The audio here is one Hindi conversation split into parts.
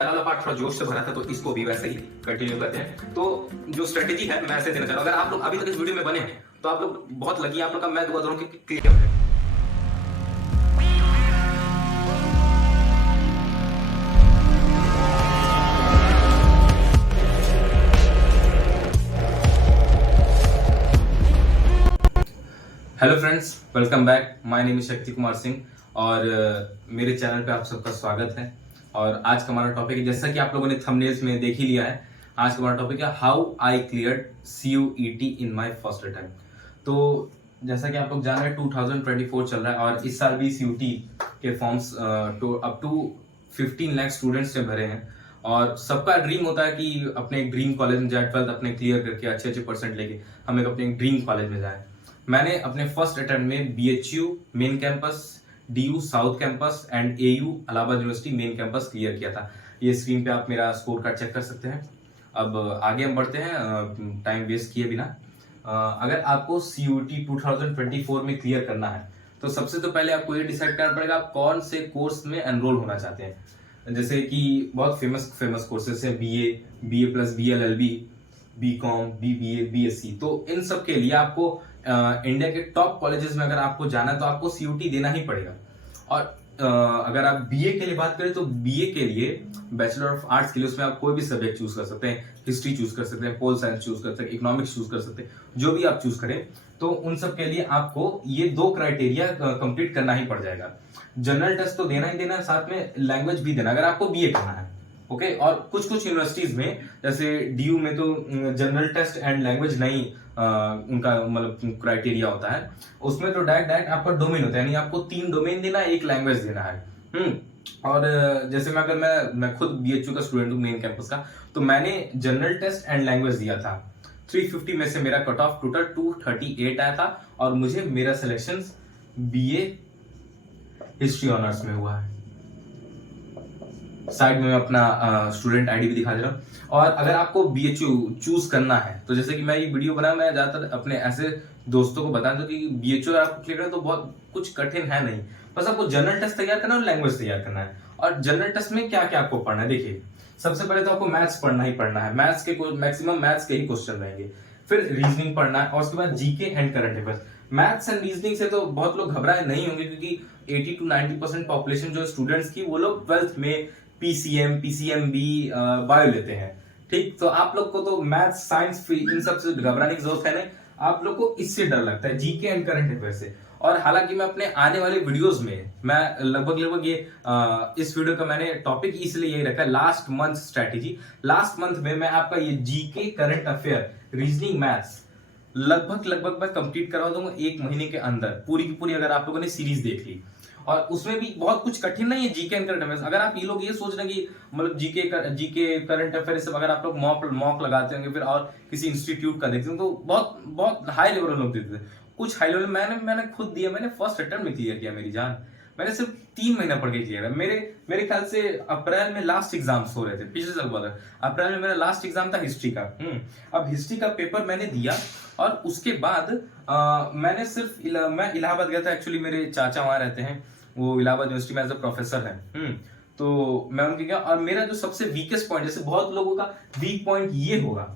वाला पार्ट थोड़ा जोश से भरा था, तो इसको भी वैसे ही कंटिन्यू करते हैं। तो जो स्ट्रेटेजी है मैं ऐसे देना चाह रहा हूँ, अगर आप लोग अभी तक इस वीडियो में बने हैं तो आप लोग बहुत लकी, आप लोग का मैं दुआ करूँ कि क्लियर है। Hello friends, welcome back. My name is Shakti Kumar Singh और मेरे चैनल पे आप सबका स्वागत है। और आज का हमारा टॉपिक है, जैसा कि आप लोगों ने थंबनेल्स में देख ही लिया है, आज का हमारा टॉपिक है how I cleared CUET in my first attempt. तो जैसा कि आप लोग जान रहे हैं 2024 चल रहा है और इस साल भी CUET के forms up to 15 lakh students ने भरे हैं। और सबका ड्रीम होता है कि अपने ड्रीम कॉलेज में जाए, 12th अपने क्लियर करके अच्छे अच्छे परसेंट लेके हम एक अपने ड्रीम कॉलेज में जाए। मैंने अपने फर्स्ट अटेम्प्ट में BHU main campus, DU south campus and AU Allahabad university main campus clear किया था। ये स्क्रीन पे आप मेरा स्कोर कार्ड चेक कर सकते हैं। अब आगे हम बढ़ते हैं टाइम वेस्ट किए बिना। अगर आपको CUET 2024 में क्लियर करना है तो सबसे तो पहले आपको ये डिसाइड करना पड़ेगा आप कौन से कोर्स में एनरोल होना चाहते हैं। जैसे कि बहुत फेमस कोर्सेस हैं, BA plus BLLB, BCom, BBA, BSc। तो इन सब के लिए आपको इंडिया के टॉप कॉलेजेस में अगर आपको जाना है तो आपको CUET देना ही पड़ेगा। और अगर आप BA के लिए बात करें तो BA के लिए बैचलर ऑफ आर्ट्स के लिए उसमें आप कोई भी सब्जेक्ट चूज कर सकते हैं, हिस्ट्री चूज कर सकते हैं, पोल साइंस चूज कर सकते हैं, इकोनॉमिक्स चूज कर सकते हैं, जो भी आप चूज करें। तो उन सब के लिए आपको ये 2 क्राइटेरिया कंप्लीट करना ही पड़ जाएगा। जनरल टेस्ट तो देना ही देना है, साथ में लैंग्वेज भी देना अगर आपको BA करना है। ओके और कुछ यूनिवर्सिटीज में जैसे DU में तो जनरल टेस्ट एंड लैंग्वेज नहीं उनका मतलब क्राइटेरिया होता है। उसमें तो डायरेक्ट आपका डोमेन होता है, यानी आपको 3 डोमेन देना है, 1 लैंग्वेज देना है। और जैसे मैं अगर मैं खुद BHU का स्टूडेंट हूँ मेन कैंपस का, तो मैंने जनरल टेस्ट एंड लैंग्वेज दिया था। 350 में से मेरा कट ऑफ टोटल 238 आया था और मुझे मेरा सिलेक्शन BA हिस्ट्री ऑनर्स में हुआ है। साइड में मैं अपना स्टूडेंट आईडी भी दिखा दे रहा हूँ। और अगर आपको BHU चूज करना है तो जैसे कि मैं ये वीडियो बना, मैं ज्यादातर अपने ऐसे दोस्तों को बता दूं कि BHU अगर आपको क्लियर करना तो बहुत कुछ कठिन है नहीं, बस आपको जनरल टेस्ट तैयार करना है और लैंग्वेज तैयार करना है। और जनरल टेस्ट में क्या क्या आपको पढ़ना है, देखिए सबसे पहले तो आपको मैथ्स पढ़ना ही पढ़ना है। मैथ्स के मैक्सिमम मैथ्स के ही क्वेश्चन रहेंगे। फिर रीजनिंग पढ़ना है और उसके बाद GK and current affairs. Maths and reasoning से तो बहुत लोग घबराए नहीं होंगे, क्योंकि 80 to 90% पॉपुलेशन जो स्टूडेंट्स की वो लोग 12th में PCM, PCMB बायो लेते हैं। ठीक, तो आप लोग को तो मैथ्स, साइंस, इन सब से घबराने की जरूरत है नहीं। आप लोग को इससे डर लगता है, जीके एंड करंट अफेयर से। और हालांकि मैं अपने आने वाले वीडियोस में मैं लगभग ये इस वीडियो का मैंने टॉपिक इसलिए यही रखा है, last month strategy. Last month में मैं आपका ये GK, current affair, reasoning, maths लगभग मैं कंप्लीट करवा दूंगा 1 महीने के अंदर, पूरी की पूरी। अगर आप लोगों ने सीरीज देख ली, और उसमें भी बहुत कुछ कठिन नहीं है जीके एंड करंट अफेयर्स। अगर आप ये लोग ये सोच रहे हैं कि मतलब जीके करंट अफेयर्स सब अगर आप लोग मॉक लगाते होंगे फिर और किसी इंस्टीट्यूट का देखते हैं तो बहुत हाई लेवल लोग देते थे। कुछ हाई लेवल मैंने खुद दिया, मैंने फर्स्ट अटेम्प्ट में क्लियर किया मेरी जान। मैंने सिर्फ 3 महीना पढ़ के क्लियर है। मेरे ख्याल से अप्रैल में लास्ट एग्जाम्स हो रहे थे, पिछले साल वाला अप्रैल में मेरा लास्ट एग्जाम था हिस्ट्री का। अब हिस्ट्री का पेपर मैंने दिया और उसके बाद मैंने सिर्फ मैं इलाहाबाद गया था। एक्चुअली मेरे चाचा वहां रहते हैं, वो इलाहाबाद यूनिवर्सिटी में एज अ प्रोफेसर है। तो मैं उनके गया और मेरा जो सबसे वीकेस्ट पॉइंट, जैसे बहुत लोगों का वीक पॉइंट ये होगा,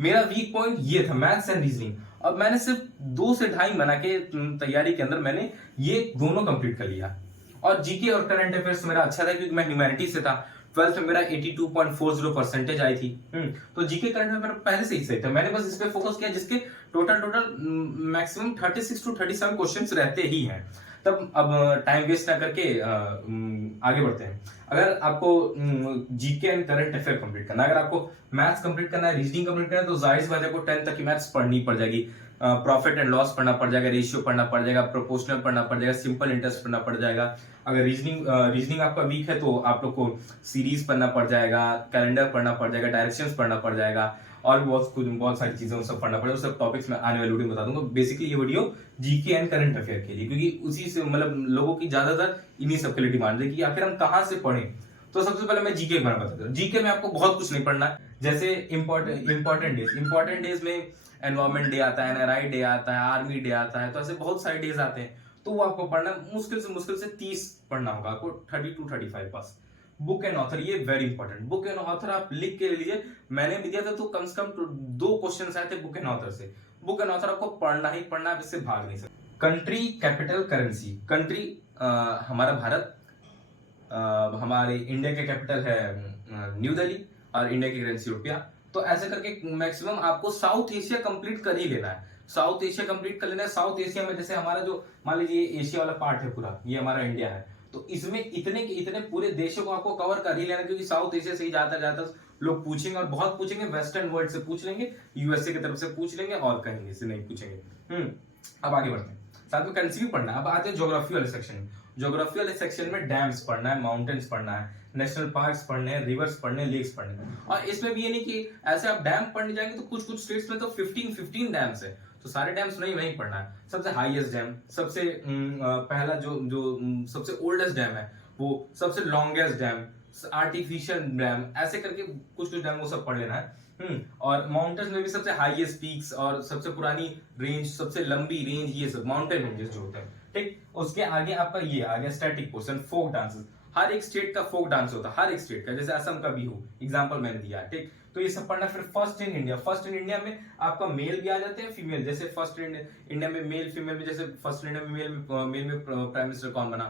मेरा वीक पॉइंट ये था मैथ्स एंड रीजनिंग। अब मैंने सिर्फ 2 से 2.5 महीना के तैयारी के अंदर मैंने ये दोनों कंप्लीट कर लिया। और जीके और करंट अफेयर्स मेरा अच्छा था क्योंकि मैं ह्यूमैनिटी से था। 12th में मेरा 82.40 परसेंटेज आई थी। तो जीके करंट में मेरा पहले से ही सही था। मैंने बस इस पे फोकस किया जिसके टोटल मैक्सिमम 36 to 37 क्वेश्चंस रहते ही हैं। तब अब टाइम वेस्ट ना करके आगे बढ़ते हैं। अगर आपको GK and current affair complete करना है, अगर आपको मैथ्स कंप्लीट करना है, रीजनिंग कंप्लीट करना है, तो जाहिर सी बात है आपको 10th तक की मैथ्स पढ़नी पड़ जाएगी। प्रॉफिट एंड लॉस पढ़ना पड़ जाएगा, रेशियो पढ़ना पड़ जाएगा, प्रोपोर्शनल पढ़ना पड़ जाएगा, सिंपल इंटरेस्ट पढ़ना पड़ जाएगा। अगर रीजनिंग आपका वीक है तो आप लोग को सीरीज पढ़ना पड़ जाएगा, कैलेंडर पढ़ना पड़ जाएगा, डायरेक्शंस पढ़ना पड़ जाएगा और बहुत सारी चीजें सब पढ़ना पड़ेगा। सब टॉपिक्स मैं आने वाले वीडियो में बता दूंगा। बेसिकली ये video GK and current affair के लिए, क्योंकि उसी से मतलब लोगों की ज्यादातर इन्हीं सब के लिए डिमांड है कि आखिर हम कहां से पढ़ें। तो सबसे पहले मैं जीके के बारे में बताता हूँ। जीके में आपको बहुत कुछ नहीं पढ़ना है। जैसे इंपॉर्टेंट डेज में एनवायरमेंट डे आता है, NRI डे आता है, आर्मी डे आता है, तो ऐसे बहुत सारे डेज आते हैं। तो वो आपको पढ़ना मुश्किल से 30 पढ़ना होगा आपको, 30 to 35 बस। बुक एंड ऑथर, ये very important. Book and author आप लिख के लीजिए, मैंने भी दिया था तो कम से कम 2 क्वेश्चन आए थे बुक एंड ऑथर से। बुक एंड ऑथर आपको पढ़ना ही पढ़ना, आप इससे भाग नहीं सकते। Country, capital, currency. कंट्री हमारा भारत, हमारे इंडिया के कैपिटल है न्यू दिल्ली और इंडिया की करेंसी रुपया। तो ऐसे करके मैक्सिमम आपको साउथ एशिया कंप्लीट कर ही लेना है। साउथ एशिया कंप्लीट कर लेना है। साउथ एशिया में जैसे हमारा जो मान लीजिए एशिया वाला पार्ट है पूरा, ये हमारा इंडिया है, तो इसमें इतने के इतने पूरे देशों को आपको कवर कर ही लेना, क्योंकि साउथ एशिया से ही जाता जाता लोग पूछेंगे और बहुत पूछेंगे। वेस्टर्न वर्ल्ड से पूछ लेंगे, यूएसए की तरफ से पूछ लेंगे, और कहीं से नहीं पूछेंगे। अब आगे बढ़ते हैं, साथ में करेंसी भी पढ़ना है। अब आते हैं ज्योग्राफी वाले सेक्शन। ज्योग्राफी वाले सेक्शन में डैम्स पढ़ना है, माउंटेन्स पढ़ना है, नेशनल पार्क्स पढ़ने हैं, रिवर्स पढ़ने, लेक्स पढ़ने हैं। और इसमें भी ये नहीं कि ऐसे आप डैम पढ़ने जाएंगे तो कुछ कुछ स्टेट्स में तो 15 डैम्स है, तो सारे डैम्स नहीं पढ़ना है। सबसे हाईएस्ट डैम, सबसे पहला जो जो सबसे ओल्डेस्ट डैम है वो, सबसे लॉन्गेस्ट डैम, आर्टिफिशियल डैम, ऐसे करके कुछ कुछ डैम वो सब पढ़ लेना है। और माउंटेन्स में भी सबसे हाईएस्ट पीक्स और सबसे पुरानी रेंज, सबसे लंबी रेंज, ये सब माउंटेन रेंजेस जो होते हैं। ठीक, उसके आगे आपका ये आ गया स्टैटिक पोर्शन, फोक डांसेस। हर एक स्टेट का फोक डांस होता है, हर एक स्टेट का, जैसे असम का बिहू एग्जांपल मैंने दिया। ठीक, तो ये सब पढ़ना। फिर first in India. First in India में आपका मेल भी आ जाते हैं, फीमेल। जैसे फर्स्ट इन इंडिया में मेल फीमेल में, जैसे फर्स्ट इंडिया में मेल में प्राइम मिनिस्टर कौन बना,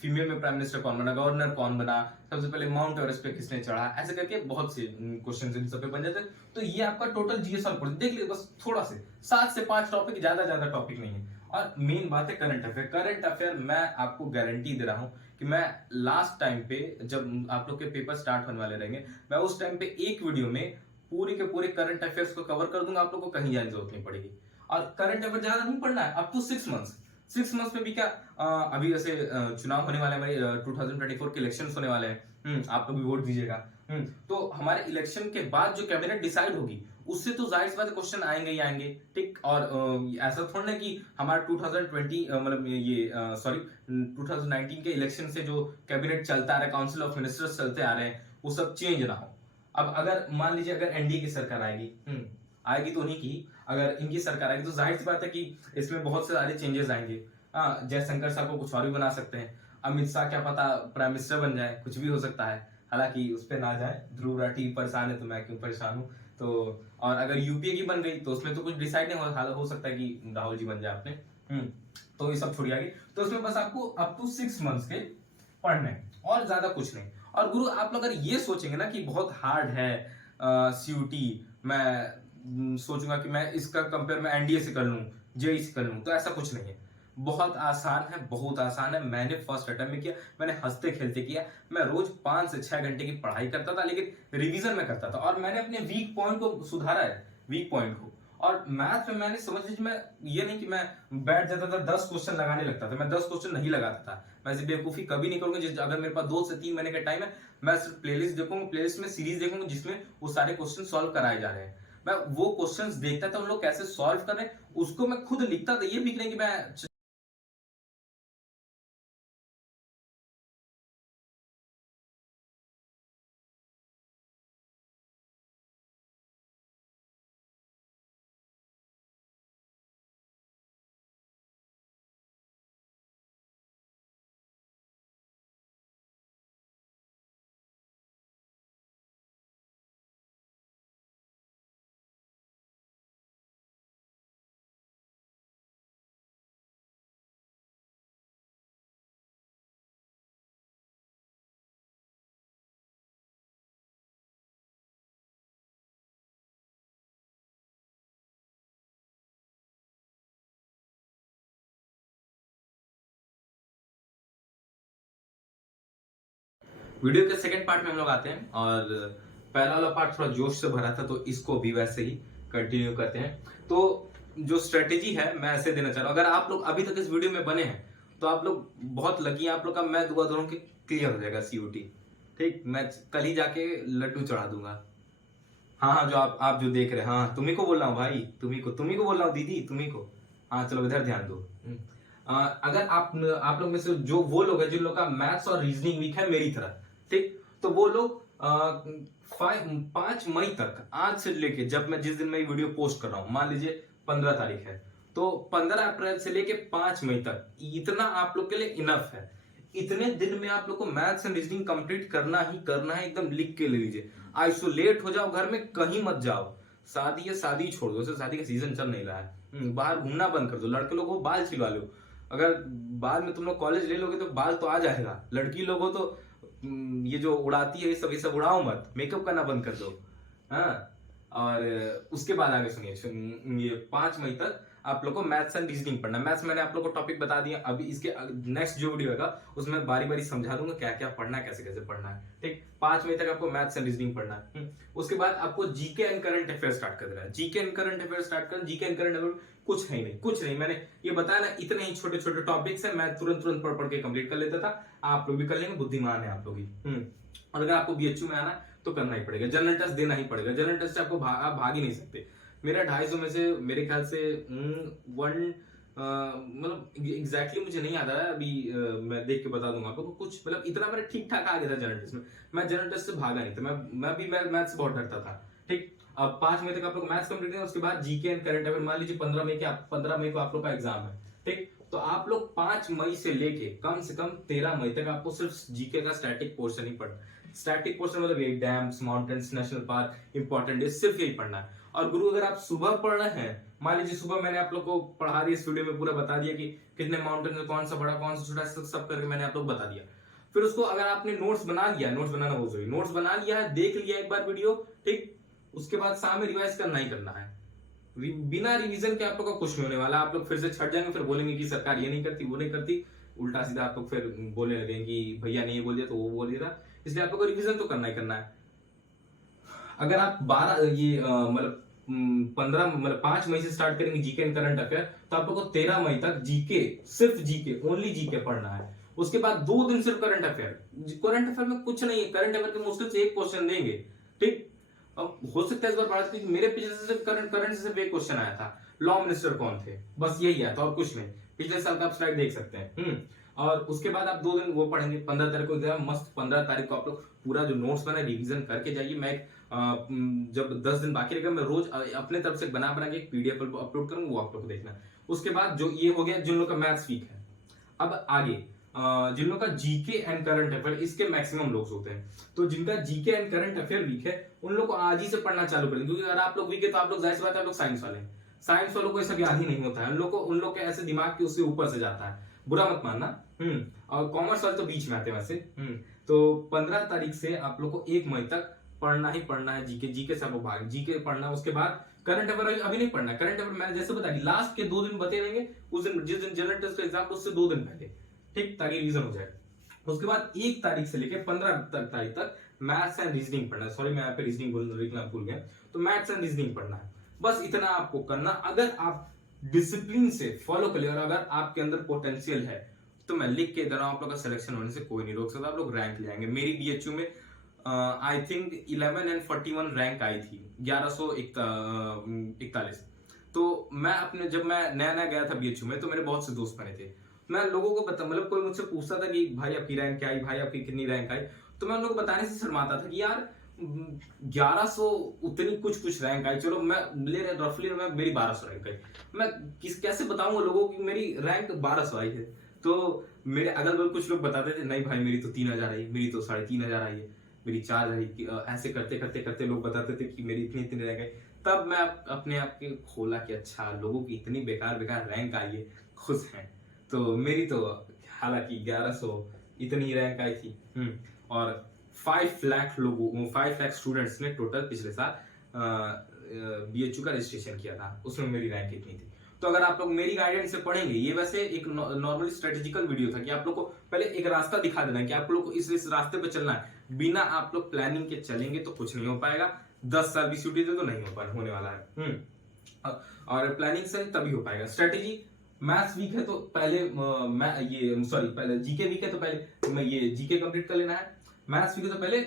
फीमेल में प्राइम मिनिस्टर कौन बना, गवर्नर कौन बना, सबसे पहले माउंट एवरेस्ट पे किसने चढ़ा, ऐसे करके बहुत से क्वेश्चन इन सब पे बन जाते हैं। तो ये आपका टोटल जीएस और देख लीजिए, बस थोड़ा से 7 से 5 टॉपिक, ज्यादा टॉपिक नहीं है। और मेन बात है करंट अफेयर। करंट अफेयर मैं आपको गारंटी दे रहा हूं कि मैं लास्ट टाइम पे, जब आप लोग के पेपर स्टार्ट होने वाले रहेंगे, मैं उस टाइम पे एक वीडियो में पूरे के पूरे करंट अफेयर्स को कवर कर दूंगा। आप लोग को कहीं जाने की जरूरत नहीं पड़ेगी। और करंट अफेयर ज्यादा नहीं पढ़ना है, अप टू 6 मंथ्स। 6 मंथ्स में भी क्या, अभी जैसे चुनाव होने वाले हैं, हमारे 2024 के इलेक्शन होने वाले हैं, आप लोग भी वोट दीजिएगा। तो हमारे इलेक्शन के बाद जो कैबिनेट डिसाइड होगी, उससे तो जाहिर सी बात क्वेश्चन आएंगे ही आएंगे। ठीक, और ऐसा थोड़ा ना कि हमारा 2020 मतलब ये 2019 के इलेक्शन से जो कैबिनेट चलता आ रहा है, काउंसिल ऑफ मिनिस्टर्स चलते आ रहे हैं, वो सब चेंज ना हो। अब अगर मान लीजिए अगर एनडीए की सरकार आएगी तो नहीं की, अगर इनकी सरकार आएगी तो जाहिर सी बात है कि इसमें बहुत से सारे चेंजेस आएंगे। जयशंकर साहब को कुछ और भी बना सकते हैं, अमित शाह क्या पता प्राइम मिनिस्टर बन जाए, कुछ भी हो सकता है। हालांकि उस पर ना जाए, ध्रुव राठी परेशान है तो मैं क्यों परेशान हूँ। तो और अगर यूपीए की बन गई तो उसमें तो कुछ डिसाइड नहीं हो सकता है कि राहुल जी बन जाए अपने। तो ये सब छोड़िए आगे। तो उसमें बस आपको अप टू 6 मंथ्स के पढ़ने, और ज्यादा कुछ नहीं। और गुरु आप लोग अगर ये सोचेंगे ना कि बहुत हार्ड है सीयूटी, मैं सोचूंगा कि मैं इसका कंपेयर मैं एनडीए से कर लूं, जेई से कर लूं, तो ऐसा कुछ नहीं है। बहुत आसान है, बहुत आसान है। मैंने फर्स्ट अटेम्प्ट में किया, मैंने हंसते खेलते किया। मैं रोज 5 से 6 घंटे की पढ़ाई करता था, लेकिन रिवीजन में करता था। और मैंने अपने वीक पॉइंट को सुधारा है, वीक पॉइंट को। और मैथ में मैंने समझ लीजिए, मैं ये नहीं कि मैं बैठ जाता था 10 क्वेश्चन लगाने लगता था, मैं 10 क्वेश्चन नहीं लगाता था। मैं ऐसी बेवकूफी कभी नहीं करूंगा। अगर मेरे पास 2 से 3 महीने का टाइम है, मैं सिर्फ प्लेलिस्ट देखूंगा, प्लेलिस्ट में सीरीज देखूंगा जिसमें वो सारे क्वेश्चन सॉल्व कराए जा रहे हैं। मैं वो क्वेश्चंस देखता था, उन लोग कैसे सॉल्व कर रहे हैं, उसको मैं खुद लिखता था। ये भी नहीं कि मैं वीडियो के सेकंड पार्ट में हम लोग आते हैं। और पहला वाला पार्ट थोड़ा जोश से भरा था, तो इसको भी वैसे ही कंटिन्यू करते हैं। तो जो स्ट्रेटेजी है मैं ऐसे देना चाह रहा हूं। अगर आप लोग अभी तक इस वीडियो में बने हैं तो आप लोग बहुत लकी हैं। आप लोग का मैं दुआ दे रहा हूं कि क्लियर हो जाएगा सीयूटी। ठीक, मैं कल ही जाके लड्डू चढ़ा दूंगा। हाँ, जो आप जो देख रहे हैं, हाँ तुम्ही को बोल रहा हूँ भाई, तुम्ही को बोल रहा हूँ दीदी, तुम्ही को। हाँ चलो इधर ध्यान दो। अगर आप लोग में से जो वो लोग हैं जिन लोग का मैथ्स और रीजनिंग वीक है मेरी तरह, ठीक, तो वो लोग 5 मई तक, आज से लेके जब मैं जिस दिन मैं वीडियो पोस्ट कर रहा हूं, मान लीजिए 15 तारीख है, तो 15 अप्रैल से लेके 5 मई तक इतना आप लोग के लिए इनफ है। इतने दिन में आप लोग को मैथ्स एंड रीजनिंग कंप्लीट करना ही करना है, एकदम लिख के ले लीजिए। आइसोलेट हो जाओ घर में, कहीं मत जाओ। शादी है, शादी छोड़ दो, शादी का सीजन चल नहीं रहा है, बाहर घूमना बंद कर दो। लड़के लोगों को बाल छिलवा लो, अगर बाद में तुम लोग कॉलेज ले लोगे तो बाल तो आ जाएगा। लड़की लोगों तो ये जो उड़ाती है ये सब उड़ाओ मत, मेकअप करना बंद कर दो। हाँ, और उसके बाद आगे सुनिए, ये 5 मई तक आप लोग को मैथ्स एंड रीजनिंग पढ़ना। मैथ्स मैंने आप लोग को टॉपिक बता दिया, अभी इसके नेक्स्ट जो वीडियो होगा उसमें बारी बारी समझा दूंगा क्या क्या पढ़ना है, कैसे कैसे पढ़ना है। ठीक, 5 मई तक आपको मैथ्स एंड रीजनिंग पढ़ना है। उसके बाद आपको GK and current affair start कर देना है। GK and current affair start कर, जीके एंड करंट अफेयर कुछ है नहीं, कुछ नहीं। मैंने ये बताया ना, इतने ही छोटे छोटे टॉपिक्स है, मैं तुरंत तुरंत पढ़ पढ़ के कंप्लीट कर लेता था। आप लोग भी कर लेंगे, बुद्धिमान है आप लोग ही। और अगर आपको बीएचयू में आना है तो करना ही पड़ेगा, जनरल टेस्ट देना ही पड़ेगा। जनरल टेस्ट से आपको आप भाग ही नहीं सकते। मेरा 250 में से मेरे ख्याल से मतलब एग्जैक्टली मुझे नहीं याद आ रहा है अभी, मैं देख के बता दूंगा आपको। कुछ मतलब इतना मेरा ठीक ठाक आ गया था जनरल टेस्ट में। मैं जनरल टेस्ट से भागा नहीं था, मैं मैथ्स बहुत डरता था। ठीक, अब 5 मई तक आप लोग मैथ्स कंप्लीट करें। उसके बाद जीके एंड करंट अफेयर, मान लीजिए 15 मई को आप लोग का एग्जाम है। ठीक, तो आप लोग 5 मई से लेके कम से कम 13 मई तक आपको सिर्फ जीके का स्टैटिक पोर्शन ही पढ़ना। स्टैटिक पोर्शन मतलब ये dams, mountains, national park, important day, सिर्फ यही पढ़ना है। और गुरु अगर आप सुबह पढ़ रहे हैं, मान लीजिए सुबह मैंने आप लोग को पढ़ा दिया, इस वीडियो में पूरा बता दिया कि कितने माउंटेन में कौन सा बड़ा कौन सा छोटा, सब करके मैंने आप लोग बता दिया। फिर उसको अगर आपने नोट्स बना लिया, नोट्स बनाना बहुत जरूरी, नोट्स बना लिया है, देख लिया एक बार वीडियो, ठीक, उसके बाद शाम में रिवाइज करना ही करना है। बिना रिवीजन के आप लोग का कुछ नहीं होने वाला। आप लोग फिर से छट जाएंगे, फिर बोलेंगे कि सरकार ये नहीं करती, वो नहीं करती, उल्टा सीधा आप लोग फिर बोलने लगेंगे कि भैया ने ये बोल दिया तो वो बोल दिया। इसलिए आप लोग को रिवीजन तो करना ही करना है। अगर आप 12 ये मतलब 5 मई से स्टार्ट करेंगे जीके एंड करंट अफेयर, तो आप लोग को 13 मई तक जीके, सिर्फ जीके, ओनली जीके पढ़ना है। उसके बाद 2 दिन सिर्फ करंट अफेयर। करंट अफेयर में कुछ नहीं है, करंट अफेयर के मुश्किल से 1 क्वेश्चन देंगे। ठीक, अब हो सकता है इस बार बात की मेरे पिछले से सिर्फ करंट से सिर्फ 1 क्वेश्चन आया था, लॉ मिनिस्टर कौन थे, बस यही आया था और कुछ नहीं। पिछले साल का आप स्लाइड देख सकते हैं। और उसके बाद आप 2 दिन वो पढ़ेंगे। 15 तारीख को एग्जाम, मस्त 15 तारीख को आप लोग पूरा जो नोट्स बना रिवीजन करके जाइए। मैं जब 10 दिन बाकी रहेगा, मैं रोज अपने तरफ से बना के एक पीडीएफ अपलोड करूंगा, वो आप लोग को देखना। उसके बाद जो ये हो गया जिन लोग का मैथ्स वीक है, अब आगे जिन लोग का जीके एंड करंट अफेयर, इसके मैक्सिमम लोग होते हैं, तो जिनका GK and current affair weak है उन लोग को आज ही से पढ़ना चालू करें। क्योंकि अगर आप लोग वीक है तो आप लोग जाहिर सी बात है आप लोग साइंस वाले हैं, साइंस वालों को ये सब याद ही नहीं होता है। उन लोग के ऐसे दिमाग के उससे ऊपर से जाता है, बुरा मत मानना। और कॉमर्स वाले तो बीच में आते हैं वैसे। तो 15 तारीख से आप लोग को 1 मई तक पढ़ना ही पढ़ना है जीके। जीके से आपको भाग जीके पढ़ना। उसके बाद करंट अफेयर अभी नहीं पढ़ना। करंट अफेयर मैंने जैसे बता दी, लास्ट के 2 दिन बते रहेंगे, उस दिन जिस दिन जनरल टेस्ट का एग्जाम उससे 2 दिन पहले, ठीक, ताकि रिवीजन हो जाए। उसके बाद 1 तारीख से लेकर 15 तारीख तक मैथ्स एंड रीजनिंग पढ़ना है। सॉरी, मैं यहाँ पे रीजनिंग भूल गया, तो मैथ्स एंड रीजनिंग पढ़ना है। बस इतना आपको करना। अगर आप डिसिप्लिन से फॉलो कर लिया और अगर आपके अंदर पोटेंशियल है तो मैं लिख के दे रहा हूं, आप लोग का सिलेक्शन होने से कोई नहीं रोक सकता। आप लोग रैंक ले आएंगे। मेरी बीएचयू में आई थिंक 11 and 41 रैंक आई थी, 1141। तो मैं अपने जब मैं नया गया था बीएचयू में, तो मेरे बहुत से दोस्त बने थे। मैं लोगों को बता, मतलब कोई मुझसे पूछता था कि भाई आपकी रैंक क्या आई, भाई आपकी कितनी रैंक आई, तो मैं उन लोगों को बताने से शर्माता था कि यार 1100 उतनी कुछ रैंक आई, चलो मैं रफली मेरी 1200 रैंक आई। मैं कैसे बताऊंगा लोगों की मेरी रैंक 1200 आई है। तो मेरे अगल बगल कुछ लोग बताते थे नहीं भाई मेरी तो 3000 आई, मेरी तो 3500 आई है, मेरी 4000 आई। ऐसे करते करते लोग बताते थे कि मेरी इतनी रैंक आई। तब मैं अपने आप के खोला कि अच्छा, लोगों की इतनी बेकार रैंक आई है, खुश हैं। तो मेरी तो हालांकि 1100 इतनी रैंक आई थी। और 5 लाख लोगों, 5 लाख स्टूडेंट्स ने टोटल पिछले साल बीएचयू का रजिस्ट्रेशन किया था, उसमें मेरी रैंक इतनी थी। तो अगर आप लोग मेरी गाइडेंस से पढ़ेंगे, ये वैसे एक नॉर्मली स्ट्रेटेजिकल वीडियो था कि आप लोग को पहले एक रास्ता दिखा देना है कि आप लोग को इस रास्ते पे चलना है। बिना आप लोग प्लानिंग के चलेंगे तो कुछ नहीं हो पाएगा। 10 साल भी छुट्टी दे तो नहीं होने वाला है। और प्लानिंग से तभी हो पाएगा। स्ट्रेटेजी, मैथ्स वीक है तो पहले पहले जीके वीक है तो पहले ये जीके कंप्लीट कर लेना है। मैथ्स वीक है तो पहले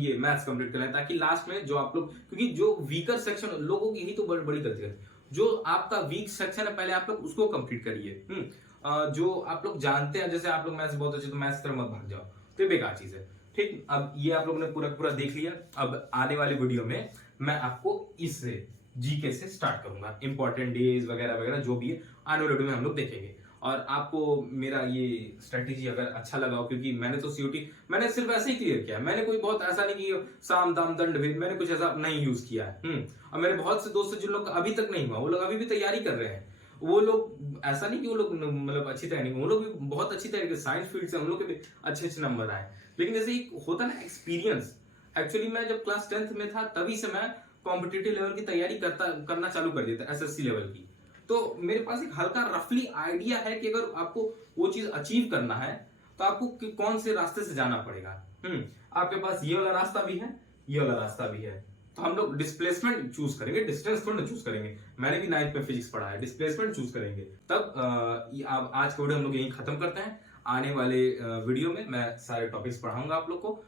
ये मैथ्स कंप्लीट कर लेना है, ताकि लास्ट में जो आप लोग, क्योंकि जो वीकर सेक्शन लोगों की यही तो बड़ी गलती है, जो आपका वीक सेक्शन है पहले आप लोग उसको कंप्लीट करिए। जो आप लोग जानते हैं, जैसे आप लोग मैथ्स बहुत अच्छे, तो मैथ्स तरफ मत भाग जाओ, तो ये बेकार चीज है। ठीक, अब ये आप लोगों ने पूरा देख लिया। अब आने वाले वीडियो में मैं आपको इससे जीके से स्टार्ट करूंगा, इंपॉर्टेंट डेज वगैरह वगैरह जो भी है आने वाले वीडियो में हम लोग देखेंगे। और आपको मेरा ये स्ट्रेटेजी अगर अच्छा लगा हो, क्योंकि मैंने तो सीओटी मैंने सिर्फ ऐसे ही क्लियर किया है, मैंने कोई बहुत ऐसा नहीं कि साम दाम दंड भेद, मैंने कुछ ऐसा नहीं यूज किया है। और मेरे बहुत से दोस्त जिन लोग अभी तक नहीं हुआ, वो लोग अभी भी तैयारी कर रहे हैं। वो लोग ऐसा नहीं कि वो लोग मतलब अच्छी तरह नहीं, वो लोग भी बहुत अच्छी तरीके साइंस फील्ड से, उन लोग के भी अच्छे अच्छे नंबर आए। लेकिन जैसे एक होता ना एक्सपीरियंस, एक्चुअली मैं जब क्लास 10th में था तभी से मैं कॉम्पिटिटिव लेवल की तैयारी करना चालू कर दिया था, एसएससी लेवल की। तो मेरे पास एक हल्का रफली आइडिया है कि अगर आपको वो चीज अचीव करना है तो आपको कौन से रास्ते से जाना पड़ेगा। आपके पास ये वाला रास्ता भी है, ये वाला रास्ता भी है। तो हम लोग डिस्प्लेसमेंट चूज करेंगे, डिस्टेंस थोड़ा चूज करेंगे। मैंने भी 9th में फिजिक्स पढ़ा है, डिस्प्लेसमेंट चूज करेंगे। तब आज का वीडियो हम लोग यहीं खत्म करते हैं। आने वाले वीडियो में मैं सारे टॉपिक्स पढ़ाऊंगा आप लोग को।